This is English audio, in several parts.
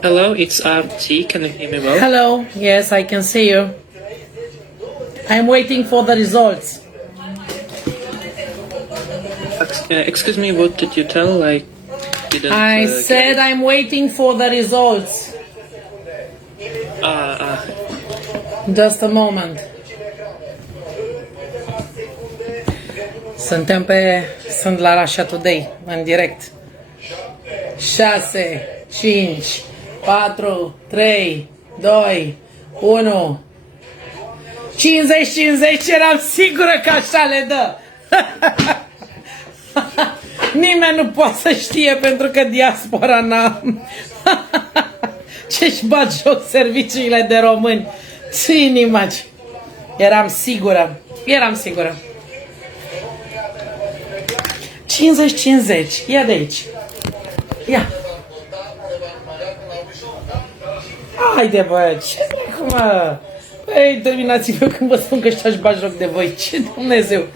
Hello, it's RT. Can you hear me well? Hello. Yes, I can see you. I'm waiting for the results. Excuse me, what did you tell? I didn't. I said I'm waiting for the results. Just a moment. Sunt la Russia Today, în direct. 6, 5, 4, 3, 2, 1. 50-50, eram sigură că așa le dă. Nimeni nu poate să știe pentru că diaspora n-a... Ce-și bat joc serviciile de români. Ce inimagi. Eram sigură. 50-50. Ia de aici. Ia. Haide, bă, ce dracu, mă? Păi, terminați-vă când vă spun că ăștia își bat joc de voi. Ce Dumnezeu!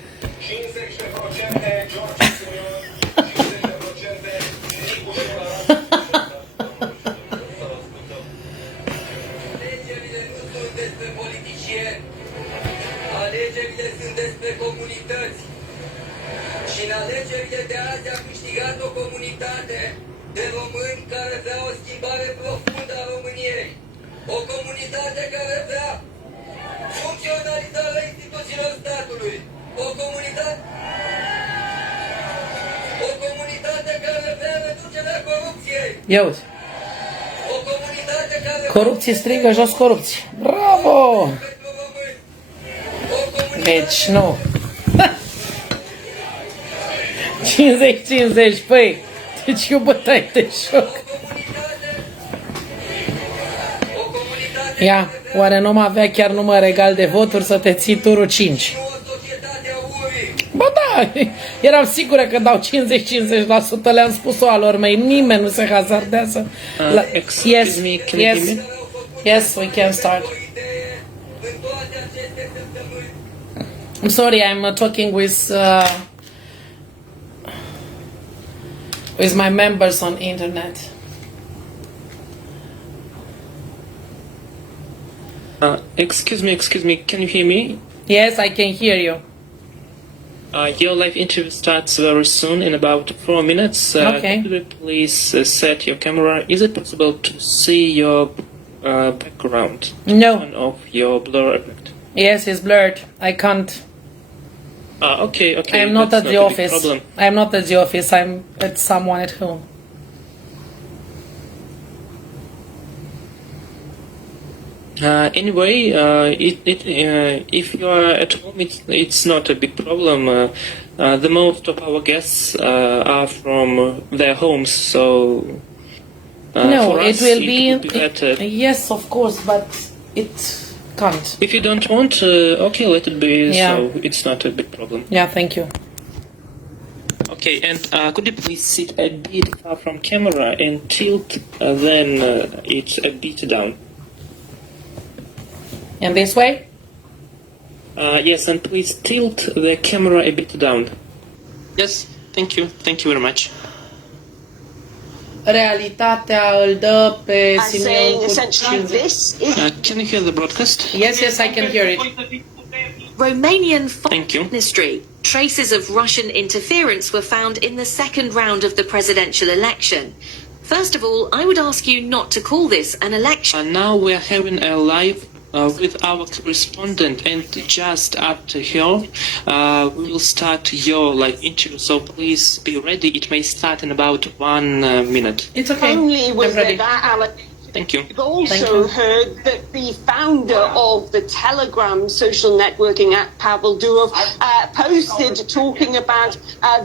Alegerile sunt despre comunități. Și în alegerile de azi a câștigat o comunitate de români care vrea o schimbare profundă a României. O comunitate care vrea funcționalizarea instituțiilor statului. O comunitate care vrea reducerea corupției. Ia uite. O comunitate care... Corupție strigă jos corupție. Bravo! Deci nu. 50-50, păi. Deci e o bătaie de șoc. Ia, oare nu mă avea chiar număr egal de voturi să te ții turul 5? Bă, da, eram sigură că dau 50-50%, le-am spus-o alor mei, nimeni nu se hazardează. Yes, yes, we can start. I'm sorry, I'm talking with my members on internet. Excuse me, can you hear me? Yes, I can hear you. Your live interview starts very soon, in about 4 minutes. Okay. Could you please set your camera? Is it possible to see your background? No. Turn off your blur effect. Yes, it's blurred. I can't. Okay. I'm not at That's the not a big office. problem. I'm not at the office. I'm at someone at home. Anyway, if you are at home, it's not a big problem. The most of our guests are from their homes, so No, for it us, will would be better. Yes, of course, but it can't. If you don't want, okay, let it be. Yeah. So it's not a big problem. Yeah, thank you. Okay, and could you please sit a bit far from camera and tilt, then it's a bit down. And this way? Yes, and please tilt the camera a bit down. Yes, thank you very much. Realitatea îl dă pe Simeon cu 50. Can you hear the broadcast? Yes, I can hear it. Romanian Thank you. Ministry. Traces of Russian interference were found in the second round of the presidential election. First of all, I would ask you not to call this an election. Now we are having a live with our correspondent, and just after her, we will start your live interview. So please be ready. It may start in about 1 minute. It's okay. Only was I'm ready. that allegation. Thank you. We've also heard that the founder of the Telegram social networking app, Pavel Durov, posted talking about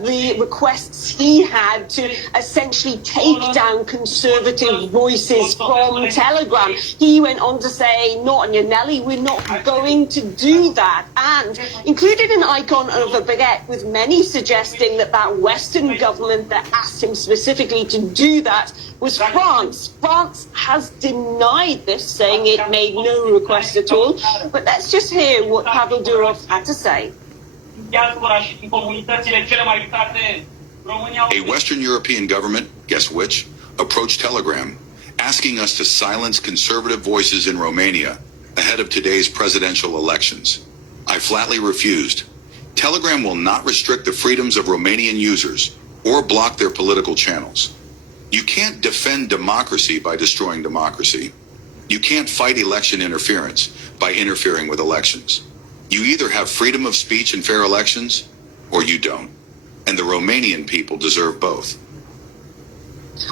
the requests he had to essentially take down conservative voices from Telegram. He went on to say, not Nelly, we're not going to do that. And included an icon of a baguette, with many suggesting that Western government that asked him specifically to do that was France. France has denied this, saying it made no request at all. But let's just hear what Pavel Durov had to say. A Western European government, guess which, approached Telegram asking us to silence conservative voices in Romania ahead of today's presidential elections. I flatly refused. Telegram will not restrict the freedoms of Romanian users or block their political channels. You can't defend democracy by destroying democracy. You can't fight election interference by interfering with elections. You either have freedom of speech and fair elections, or you don't. And the Romanian people deserve both.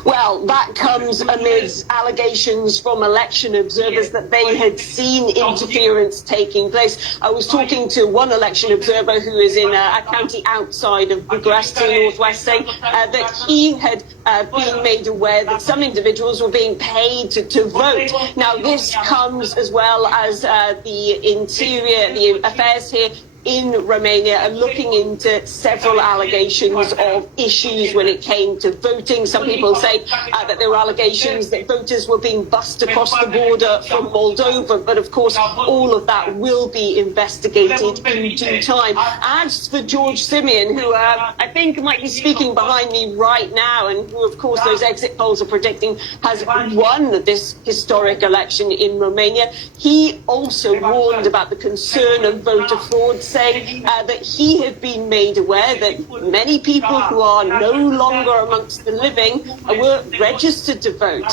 Well, that comes amid allegations from election observers that they had seen interference taking place. I was talking to one election observer who is in a county outside of Bucharest in northwest, saying that he had been made aware that some individuals were being paid to vote. Now, this comes as well as the affairs here in Romania are looking into several allegations of issues when it came to voting. Some people say that there were allegations that voters were being bussed across the border from Moldova, but of course all of that will be investigated in due time. As for George Simeon, who I think might be speaking behind me right now, and who of course those exit polls are predicting has won this historic election in Romania, he also warned about the concern of voter fraud, saying that he had been made aware that many people who are no longer amongst the living were registered to vote.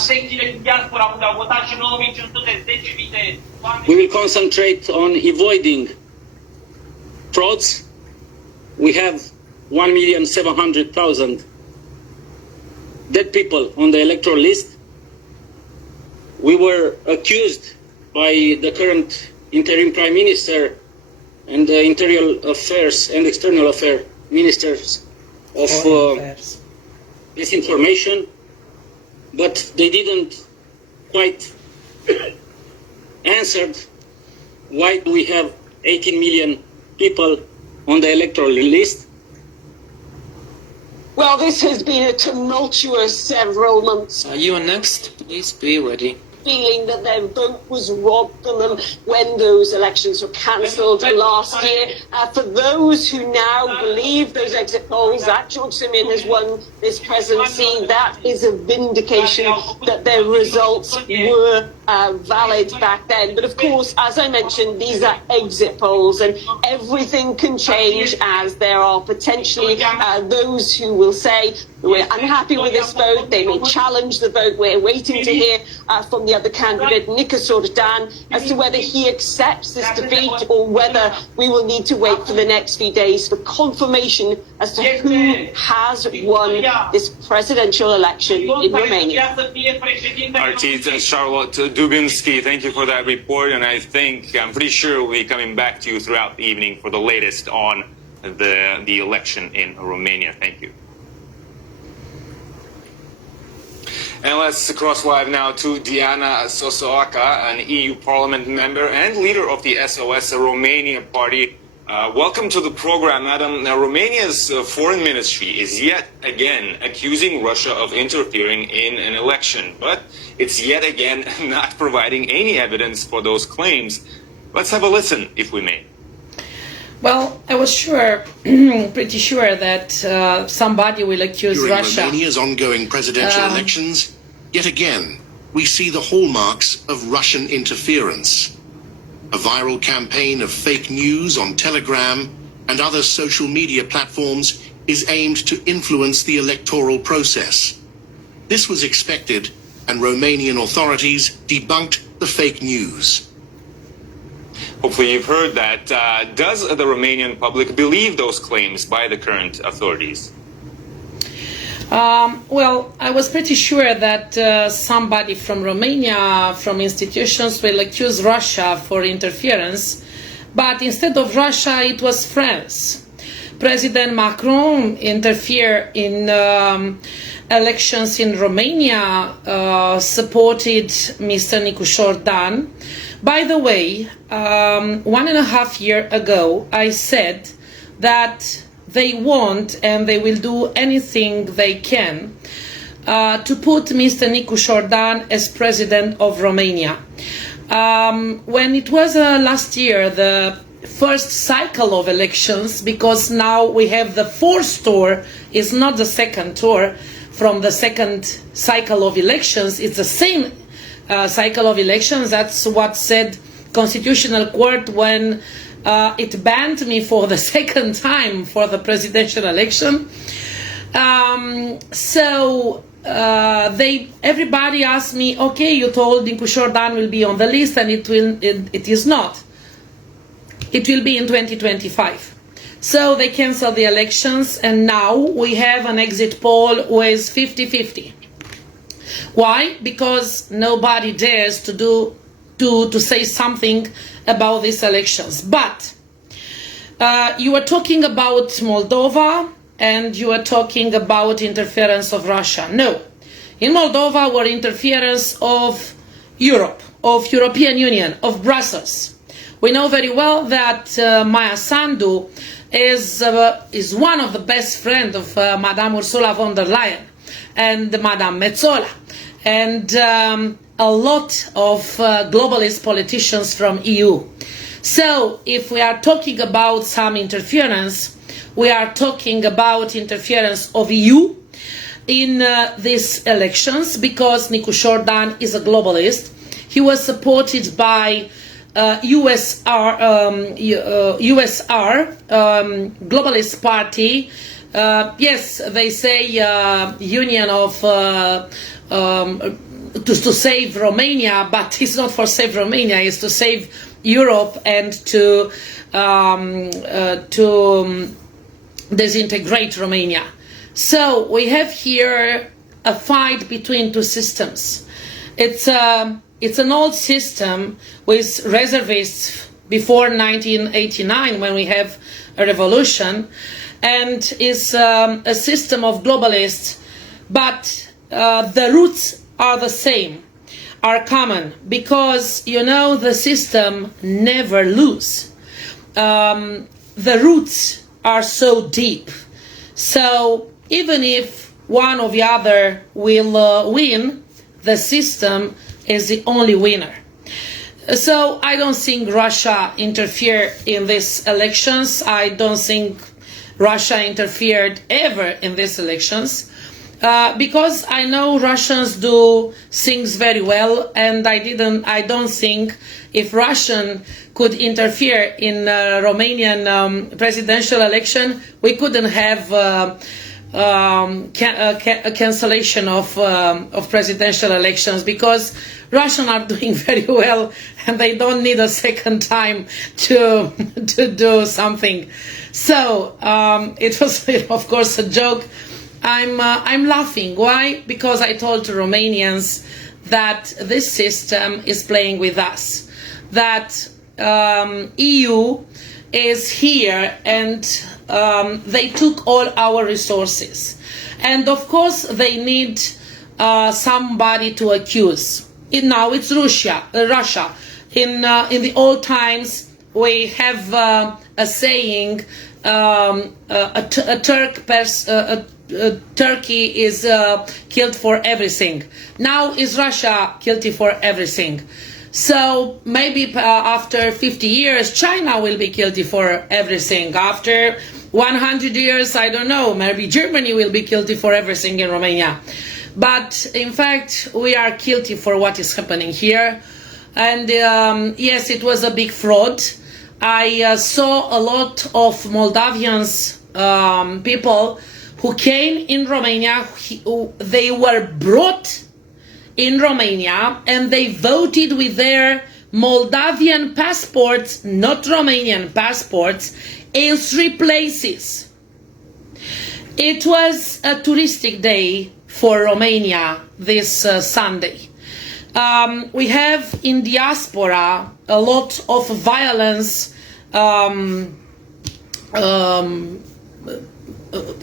We will concentrate on avoiding frauds. We have 1,700,000 dead people on the electoral list. We were accused by the current interim Prime Minister and the Interior Affairs and External Affairs Ministers of disinformation, but they didn't quite answer why do we have 18 million people on the electoral list. Well, this has been a tumultuous several months. You are next. Please be ready. Feeling that their vote was robbed from them when those elections were cancelled last year. For those who now believe those exit polls that George Simeon has won this presidency, that is a vindication that their results were valid back then. But of course, as I mentioned, these are exit polls and everything can change, as there are potentially those who will say we're unhappy with this vote. They may challenge the vote. We're waiting to hear from the other candidate, Nika Sordan, as to whether he accepts this defeat or whether we will need to wait for the next few days for confirmation as to who has won this presidential election in Romania. Artis and Charlotte Dubinsky, thank you for that report, and I'm pretty sure we'll be coming back to you throughout the evening for the latest on the election in Romania. Thank you. And let's cross live now to Diana Sosoaca, an EU Parliament member and leader of the SOS Romania party. Welcome to the program, madam. Now, Romania's foreign ministry is yet again accusing Russia of interfering in an election, but it's yet again not providing any evidence for those claims. Let's have a listen, if we may. Well, I was pretty sure that somebody will accuse During Russia. Romania's ongoing presidential elections, yet again, we see the hallmarks of Russian interference. A viral campaign of fake news on Telegram and other social media platforms is aimed to influence the electoral process. This was expected, and Romanian authorities debunked the fake news. Hopefully you've heard that. Does the Romanian public believe those claims by the current authorities? Well, I was pretty sure that somebody from Romania, from institutions, will accuse Russia for interference, but instead of Russia, it was France. President Macron interfered in elections in Romania, supported Mr. Nicu Șordan. By the way, 1.5 years ago, I said that they want and they will do anything they can to put Mr. Nicu Șordan as president of Romania. When it was last year, the first cycle of elections, because now we have the fourth tour, is not the second tour, from the second cycle of elections. It's the same cycle of elections. That's what said Constitutional Court when it banned me for the second time for the presidential election. Everybody asked me, okay, you told Nicu Șordan will be on the list, and it is not. It will be in 2025. So they canceled the elections, and now we have an exit poll with 50-50. Why? Because nobody dares to say something about these elections. But you were talking about Moldova, and you are talking about interference of Russia. No. In Moldova were interference of Europe, of European Union, of Brussels. We know very well that Maia Sandu is one of the best friends of Madame Ursula von der Leyen and Madame Metsola and a lot of globalist politicians from EU. So if we are talking about some interference, we are talking about interference of EU in these elections, because Nicu Șordan is a globalist. He was supported by USR globalist party. Yes, they say union of to save Romania, but it's not for save Romania. It's to save Europe and to disintegrate Romania. So we have here a fight between two systems. It's an old system with reservists before 1989, when we have a revolution, and is a system of globalists, but the roots are the same, are common, because, you know, the system never lose. The roots are so deep. So even if one or the other will win, the system is the only winner. So I don't think Russia interfered in these elections. I don't think Russia interfered ever in these elections, because I know Russians do things very well, and I don't think if Russian could interfere in Romanian presidential election, we couldn't have a cancellation of presidential elections, because Russians are doing very well and they don't need a second time to do something. So it was, of course, a joke. I'm laughing. Why? Because I told Romanians that this system is playing with us, that EU is here and they took all our resources, and of course they need somebody to accuse. Now it's Russia. In the old times we have a saying, Turkey is killed for everything. Now is Russia guilty for everything. So maybe after 50 years, China will be guilty for everything. After 100 years, I don't know, maybe Germany will be guilty for everything in Romania. But in fact, we are guilty for what is happening here. And yes, it was a big fraud. I saw a lot of Moldavians, people who came in Romania. They were brought in Romania and they voted with their Moldavian passports, not Romanian passports, in 3 places. It was a touristic day for Romania this Sunday. We have in diaspora a lot of violence,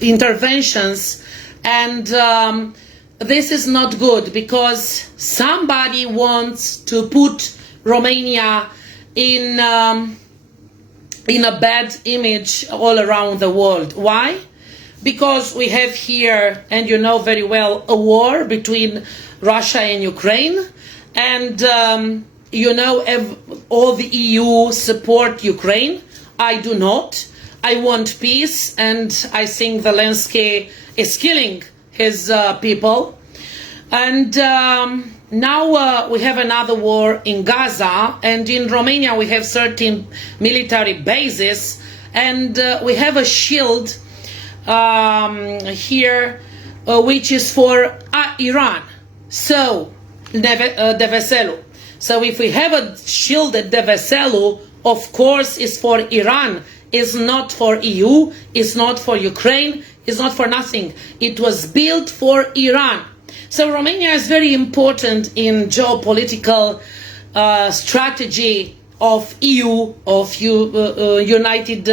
interventions, and this is not good, because somebody wants to put Romania in a bad image all around the world. Why? Because we have here, and you know very well, a war between Russia and Ukraine, and you know all the EU support Ukraine. I do not. I want peace, and I think Zelensky is killing his people. And now we have another war in Gaza, and in Romania we have 13 military bases, and we have a shield here which is for Iran. So, de Veselu. So if we have a shield at de Veselu, of course it's for Iran. It's not for EU, it's not for Ukraine, it's not for nothing. It was built for Iran. So Romania is very important in geopolitical strategy of EU, of United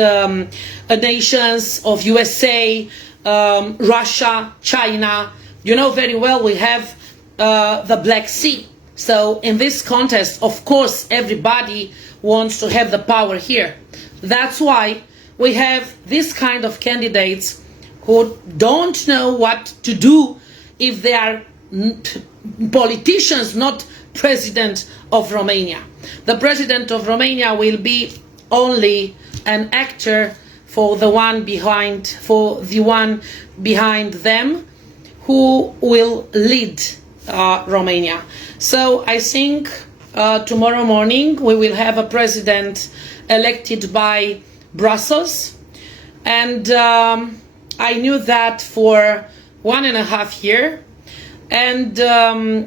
Nations, of USA, Russia, China. You know very well we have the Black Sea. So in this contest, of course, everybody wants to have the power here. That's why we have this kind of candidates who don't know what to do if they are politicians, not president of Romania. The president of Romania will be only an actor for the one behind them who will lead Romania. So I think tomorrow morning we will have a president elected by Brussels, and I knew that for 1.5 years. And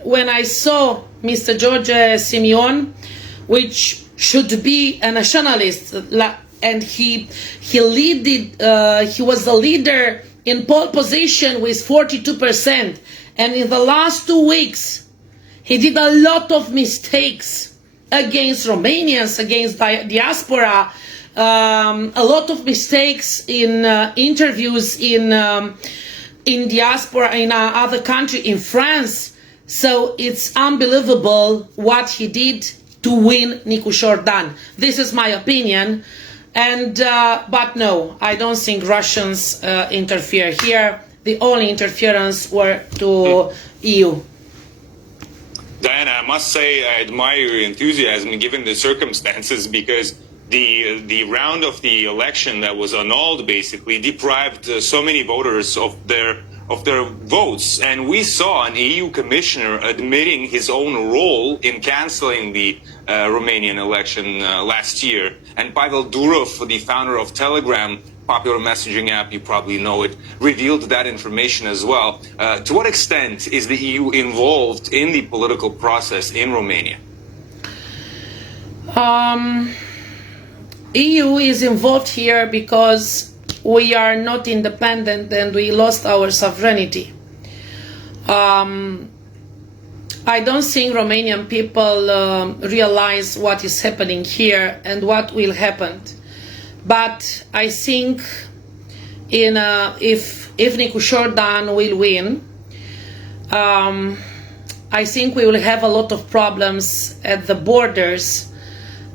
when I saw Mr. George Simeon, which should be a nationalist, and he was the leader in pole position with 42%, and in the last 2 weeks he did a lot of mistakes against Romanians, against diaspora, a lot of mistakes in interviews in diaspora, in other country, in France. So it's unbelievable what he did to win Nicu. This is my opinion, and but no, I don't think Russians interfere here. The only interference were to EU. Diana, I must say I admire your enthusiasm given the circumstances, because the round of the election that was annulled basically deprived so many voters of their votes, and we saw an EU commissioner admitting his own role in cancelling the Romanian election last year. And Pavel Durov, the founder of Telegram, popular messaging app, you probably know it, revealed that information as well. To what extent is the EU involved in the political process in Romania? EU is involved here because we are not independent and we lost our sovereignty. I don't think Romanian people realize what is happening here and what will happen. But I think if Nicu will win, I think we will have a lot of problems at the borders,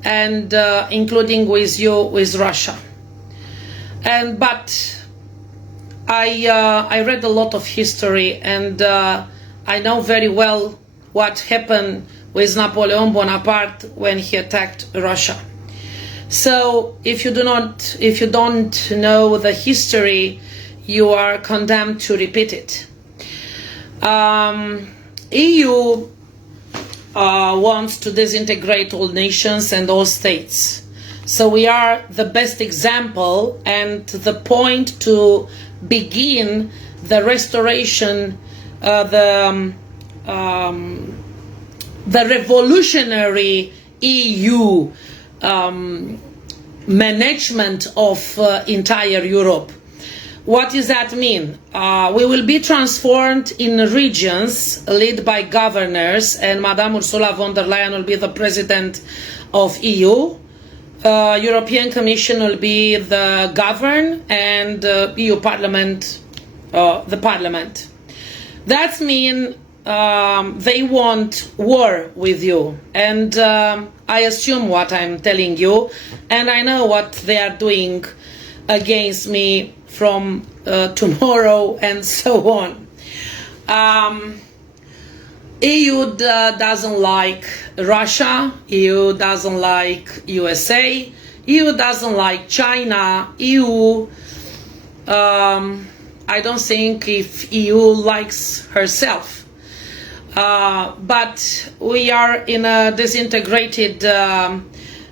and including with Russia. But I read a lot of history, and I know very well what happened with Napoleon Bonaparte when he attacked Russia. So if you don't know the history, you are condemned to repeat it. EU wants to disintegrate all nations and all states. So we are the best example and the point to begin the restoration, the revolutionary EU management of entire Europe. What does that mean? We will be transformed in regions led by governors, and Madame Ursula von der Leyen will be the president of EU. European Commission will be the govern, and EU Parliament, the Parliament. That means they want war with you, and I assume what I'm telling you, and I know what they are doing against me from tomorrow and so on. EU doesn't like Russia, EU doesn't like USA, EU doesn't like China, EU I don't think if EU likes herself. But we are in a disintegrated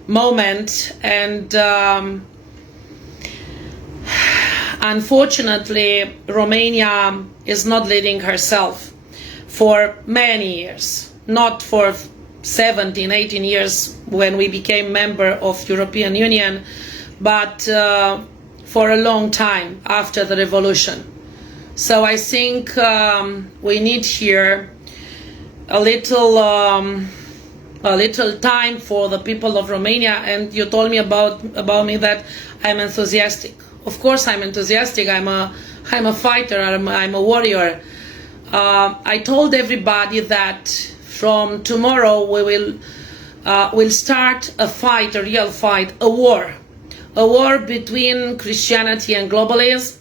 moment, and unfortunately Romania is not leading herself for many years, not for 17, 18 years when we became member of European Union, but for a long time after the revolution. So I think we need here a little time for the people of Romania. And you told me about me that I'm enthusiastic. Of course I'm enthusiastic. I'm a fighter. I'm a warrior. I told everybody that from tomorrow we will start a fight, a real fight, a war between Christianity and globalism,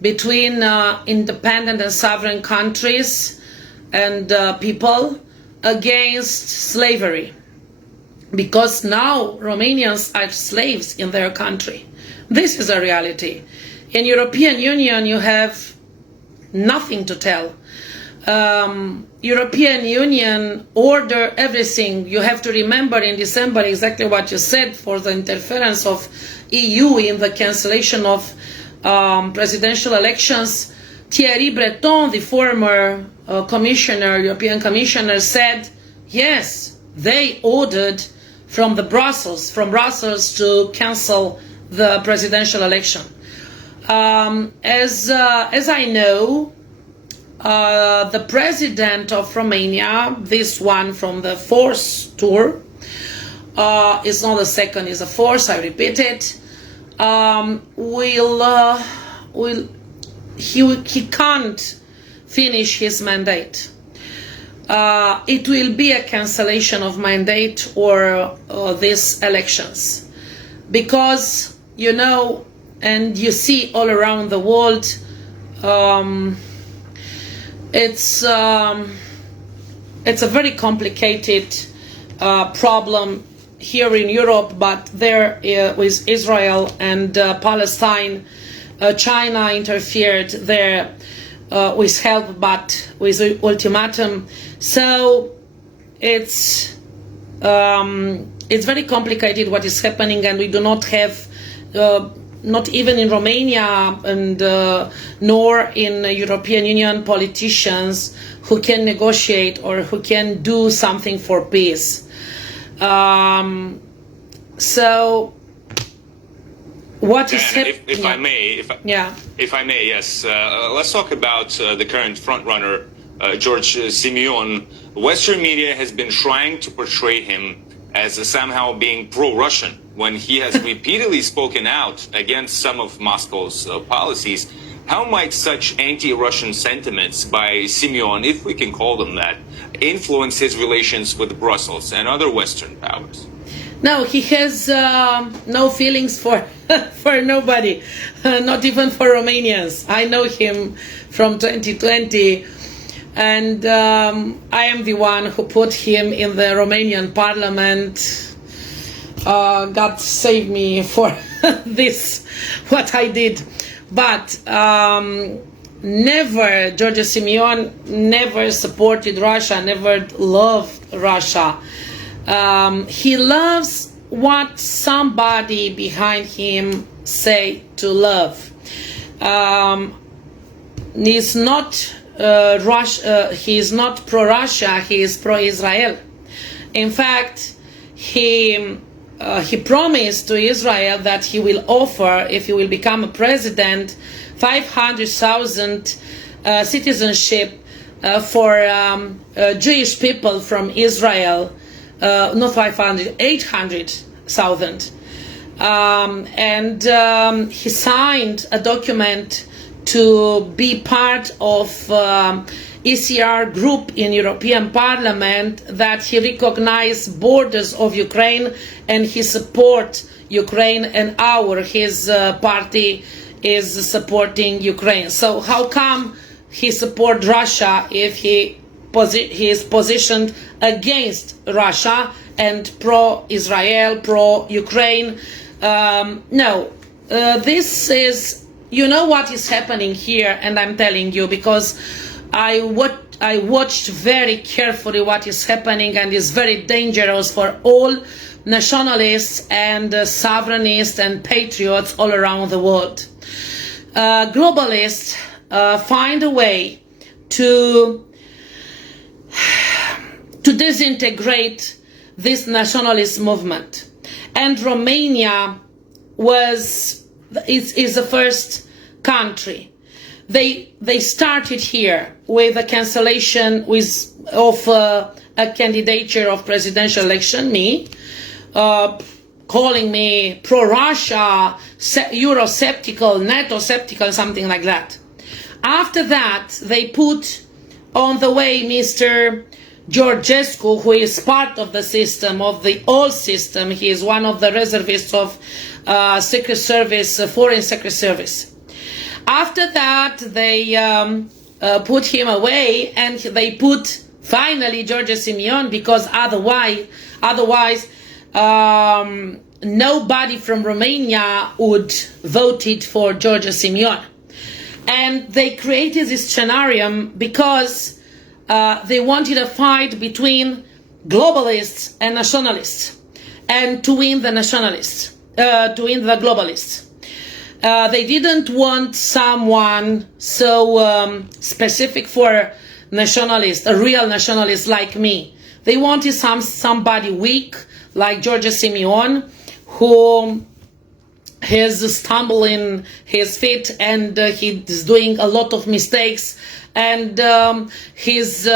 between independent and sovereign countries and people, against slavery, because now Romanians are slaves in their country. This is a reality. In European Union you have nothing to tell. European Union order everything. You have to remember in December exactly what you said for the interference of EU in the cancellation of presidential elections. Thierry Breton, the former European Commissioner, said yes, they ordered from Brussels to cancel the presidential election. As I know, the president of Romania, this one from the fourth tour, is not the second, is a fourth, I repeat it, he can't finish his mandate. It will be a cancellation of mandate or these elections, because you know, and you see all around the world, it's a very complicated problem here in Europe, but there with Israel and Palestine, China interfered there with help, but with ultimatum. So it's very complicated what is happening, and we do not have, not even in Romania and nor in the European Union, politicians who can negotiate or who can do something for peace. So what is happening? If I may, yes. Let's talk about the current frontrunner, George Simeon. Western media has been trying to portray him as somehow being pro-Russian when he has repeatedly spoken out against some of Moscow's policies. How might such anti-Russian sentiments by Simeon, if we can call them that, influence his relations with Brussels and other Western powers? No, he has no feelings for nobody, not even for Romanians. I know him from 2020, and I am the one who put him in the Romanian parliament. God save me for this, what I did. But never, George Simeon never supported Russia, never loved Russia. He loves what somebody behind him say to love. He's not he is not pro-Russia, he is pro-Israel. In fact, he promised to Israel that he will offer, if he will become a president, 500,000 citizenship for Jewish people from Israel. Not 500, 800,000. And he signed a document to be part of ECR group in European Parliament, that he recognized borders of Ukraine and he support Ukraine, and his party is supporting Ukraine. So how come he support Russia if he is positioned against Russia and pro-Israel, pro-Ukraine? No, this is you know what is happening here, and I'm telling you because I watched very carefully what is happening, and it's very dangerous for all nationalists and sovereignists and patriots all around the world. Globalists find a way to disintegrate this nationalist movement, and Romania is the first country. They started here with a cancellation of a candidature of presidential election, me, calling me pro-Russia, Eurosceptical, NATO-sceptical, something like that. After that, they put on the way Mr. Georgescu, who is part of the system, of the old system. He is one of the reservists of Secret Service, Foreign Secret Service. After that, they put him away, and they put finally George Simeon, because otherwise nobody from Romania would vote for George Simeon. And they created this scenario because they wanted a fight between globalists and nationalists, and to win the nationalists, to win the globalists. They didn't want someone so specific for nationalists, a real nationalist like me. They wanted somebody weak like George Simeon, who is stumbling his feet, and he's doing a lot of mistakes, and he's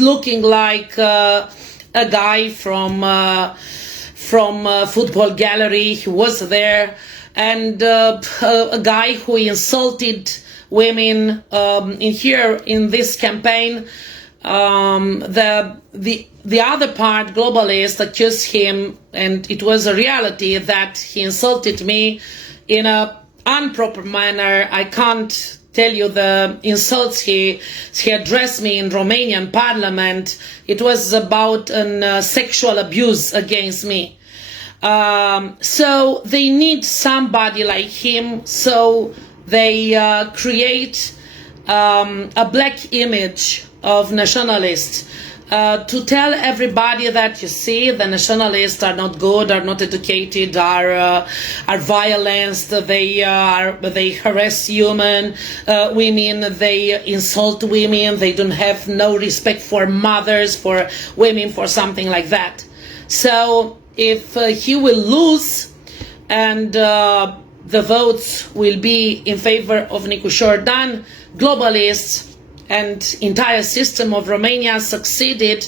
looking like a guy from football gallery. He was there, and a guy who insulted women in this campaign. The other part, globalists, accused him, and it was a reality, that he insulted me in a improper manner. I can't tell you the insults he addressed me in Romanian parliament. It was about sexual abuse against me. So they need somebody like him, so they create a black image of nationalists, to tell everybody that, you see, the nationalists are not good, are not educated, are violent, they harass women, they insult women, they don't have no respect for mothers, for women, for something like that. So if he will lose, and the votes will be in favor of Nicu Jordan, globalists and entire system of Romania succeeded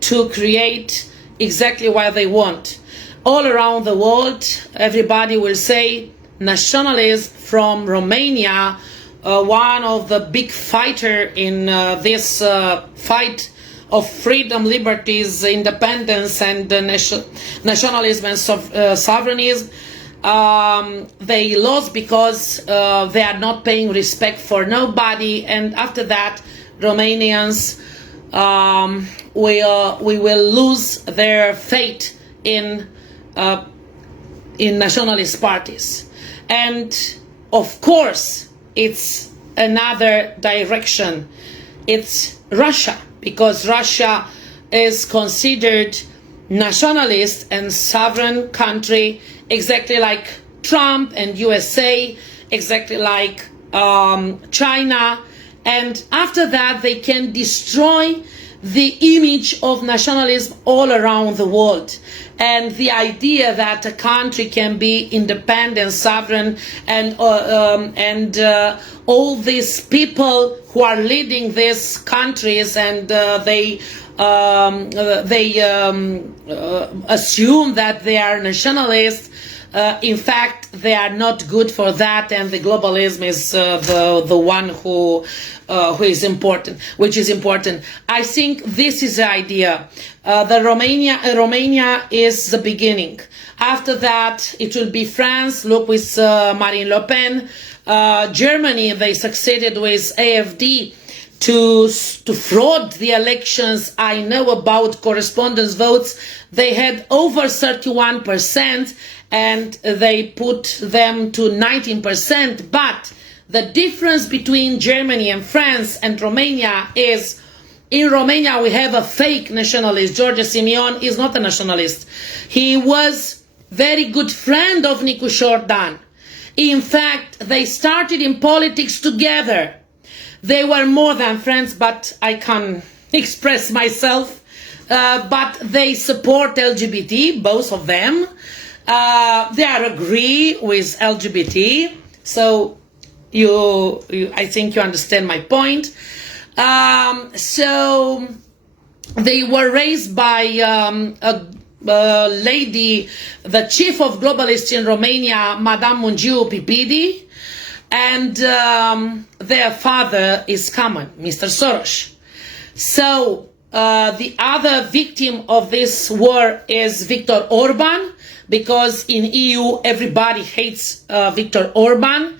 to create exactly what they want. All around the world, everybody will say nationalism from Romania, one of the big fighter in this fight of freedom, liberties, independence, and nationalism and sovereignty. They lost because they are not paying respect for nobody, and after that, Romanians we will lose their fate in nationalist parties. And of course, it's another direction. It's Russia, because Russia is considered nationalist and sovereign country, exactly like Trump and USA, exactly like China. And after that, they can destroy the image of nationalism all around the world. And the idea that a country can be independent, sovereign, and all these people who are leading these countries, and they assume that they are nationalists. In fact, they are not good for that, and the globalism is the one who is important, which is important. I think this is the idea. Romania is the beginning. After that, it will be France. Look with Marine Le Pen. Germany, they succeeded with AfD to fraud the elections. I know about correspondence votes. They had over 31%. and they put them to 19%, but the difference between Germany and France and Romania is in Romania we have a fake nationalist. George Simion is not a nationalist. He was very good friend of Nicu Șordan. In fact, they started in politics together. They were more than friends, but I can't express myself. But they support LGBT, both of them. They agree with LGBT. So I think you understand my point. So they were raised by a lady, the chief of globalists in Romania, Madame Mungiu Pipidi, and their father is common, Mr. Soros. So the other victim of this war is Viktor Orban, because in EU everybody hates Viktor Orban.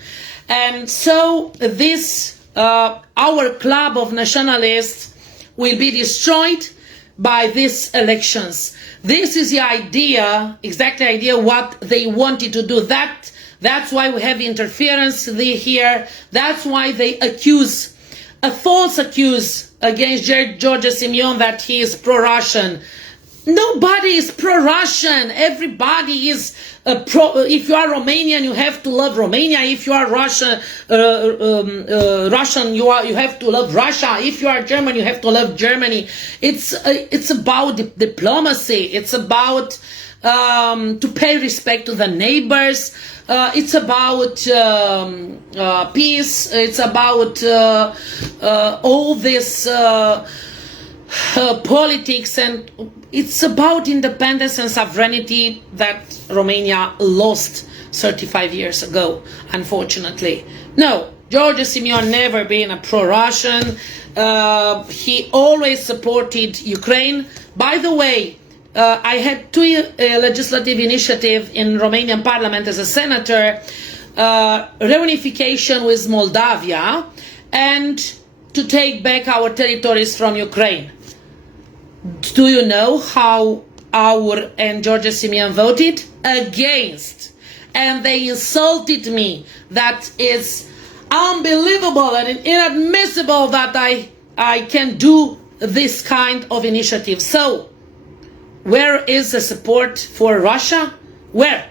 And so this, our club of nationalists will be destroyed by these elections. This is the idea, exactly idea what they wanted to do. That's why we have interference here. That's why they accuse, a false accuse against George Simion that he is pro-Russian. Nobody is pro-Russian. Everybody is if you are Romanian, you have to love Romania. If you are Russian, you have to love Russia. If you are German, you have to love Germany. It's about diplomacy. It's about to pay respect to the neighbors. It's about peace. It's about all this politics, and it's about independence and sovereignty that Romania lost 35 years ago, unfortunately. No, George Simion never been a pro-Russian. He always supported Ukraine. By the way, I had two legislative initiatives in Romanian parliament as a senator, reunification with Moldavia and to take back our territories from Ukraine. Do you know how our and George Simion voted? Against. And they insulted me. That is unbelievable and inadmissible that I can do this kind of initiative. So, where is the support for Russia? Where?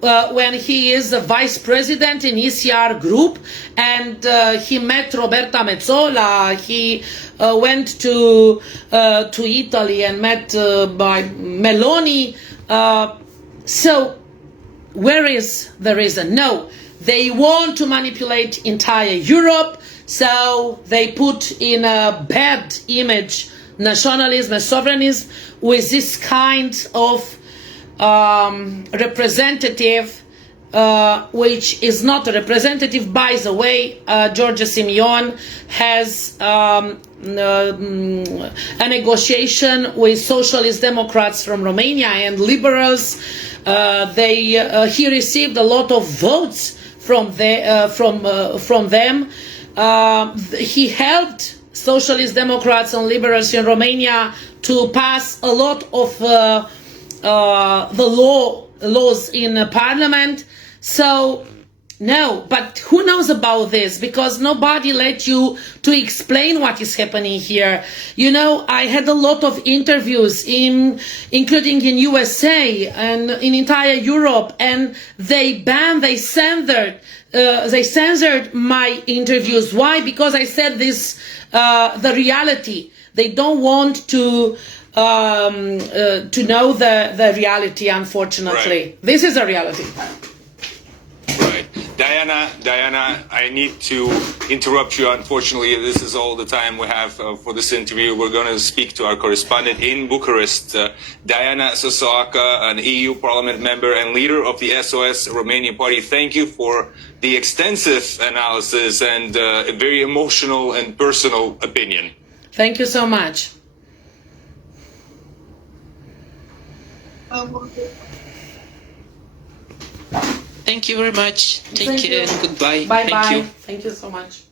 When he is the vice president in ECR group and he met Roberta Metsola, he went to Italy and met by Meloni. So where is the reason? No, they want to manipulate entire Europe, so they put in a bad image nationalism and sovereignism with this kind of representative, which is not a representative. By the way, George Simion has a negotiation with socialist democrats from Romania and liberals. He received a lot of votes from them. He helped socialist democrats and liberals in Romania to pass a lot of the laws in parliament. So no, but who knows about this? Because nobody let you to explain what is happening here. You know, I had a lot of interviews including in USA and in entire Europe, and they censored my interviews. Why? Because I said this, the reality. They don't want to know the reality, unfortunately. Right. This is a reality. Right. Diana, I need to interrupt you. Unfortunately, this is all the time we have for this interview. We're going to speak to our correspondent in Bucharest, Diana Sosoaca, an EU Parliament member and leader of the SOS Romania Party. Thank you for the extensive analysis and a very emotional and personal opinion. Thank you so much. Thank you very much. Take care and goodbye. Bye-bye. Thank you. Thank you so much.